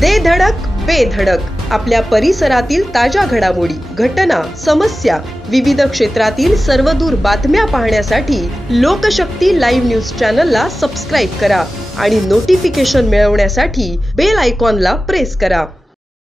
दे धडक बेधडक आपल्या परिसरातील ताज्या घडामोडी, घटना, समस्या, विविध क्षेत्रातील सर्वदूर बातम्या पाहण्यासाठी लोकशक्ती लाईव्ह न्यूज चॅनलला सबस्क्राईब करा आणि नोटिफिकेशन मिळवण्यासाठी बेल आयकॉनला प्रेस करा।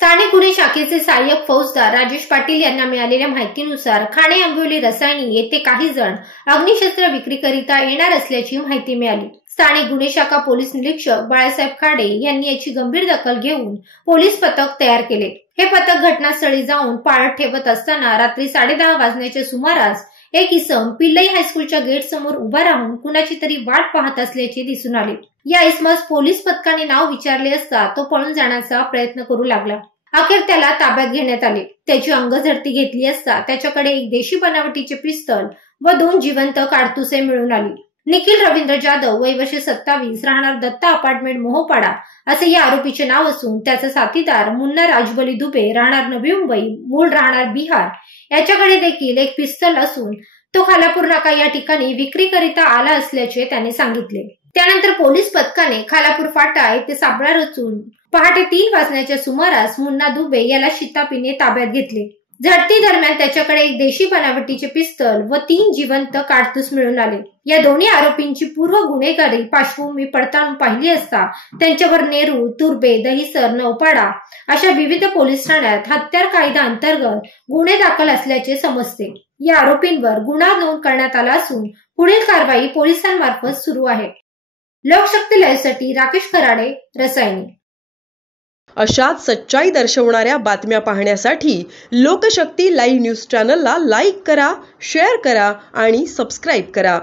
स्थानिक गुन्हे शाखेचे सहाय्यक फौजदार राजेश पाटील यांना मिळालेल्या माहितीनुसार खाणे आंबिवली रसायनी येथे काही जण अग्निशस्त्र विक्रीकरिता येणार असल्याची माहिती मिळाली। स्थानिक गुन्हे शाखा पोलीस निरीक्षक बाळासाहेब खाडे यांनी याची गंभीर दखल घेऊन पोलीस पथक तयार केले। हे पथक घटनास्थळी जाऊन पाळत ठेवत असताना रात्री 10:30 वाजण्याच्या सुमारास एक इसम पिल्लई हायस्कूलच्या गेट समोर उभा राहून कुणाची तरी वाट पाहत असल्याचे दिसून आले। या इसमास पोलीस पथकाने नाव विचारले असता तो पळून जाण्याचा प्रयत्न करू लागला। अखेर त्याला ताब्यात घेण्यात आले। त्याची अंगझडती घेतली असता त्याच्याकडे एक देशी बनावटीचे पिस्तल व 2 जिवंत काडतुसे मिळून आली। निखिल रवींद्र जाधव वय वर्ष 27 राहणार दत्ता अपार्टमेंट मोहोपाडा असे या आरोपीचे नाव असून त्याचा साथीदार मुन्ना राजबली दुबे राहणार नवी मुंबई मूळ राहणार बिहार याच्याकडे देखील एक पिस्तल असून तो खालापूर नाका या ठिकाणी विक्रीकरिता आला असल्याचे त्याने सांगितले। त्यानंतर पोलीस पथकाने खालापूर फाटा येथे सापळा रचून पहाटे 3 वाजण्याच्या सुमारास मुन्ना दुबे याला शितापीने ताब्यात घेतले। झडती दरम्यान त्याच्याकडे एक देशी बनावटीचे पिस्तल व 3 जिवंत काडतूस मिळून आले। या दोन्ही आरोपींची पूर्व गुन्हेगारी पार्श्वभूमी पडताळून पाहिली असता त्यांच्यावर नेरूळ, तुर्बे, दहिसर, नौपाडा अशा विविध पोलीस ठाण्यात हत्यार कायदा अंतर्गत गुन्हे दाखल असल्याचे समजते। या आरोपींवर गुन्हा नोंद करण्यात आला असून पुढील कारवाई पोलिसांमार्फत सुरू आहे। लोकशक्ती लाईव्हसाठी राकेश खराडे, रसायनी। अशाच सच्चाई दर्शवणाऱ्या बातम्या पाहण्यासाठी लोकशक्ती लाईव्ह न्यूज चॅनलला लाईक करा, शेअर करा आणि सबस्क्राईब करा।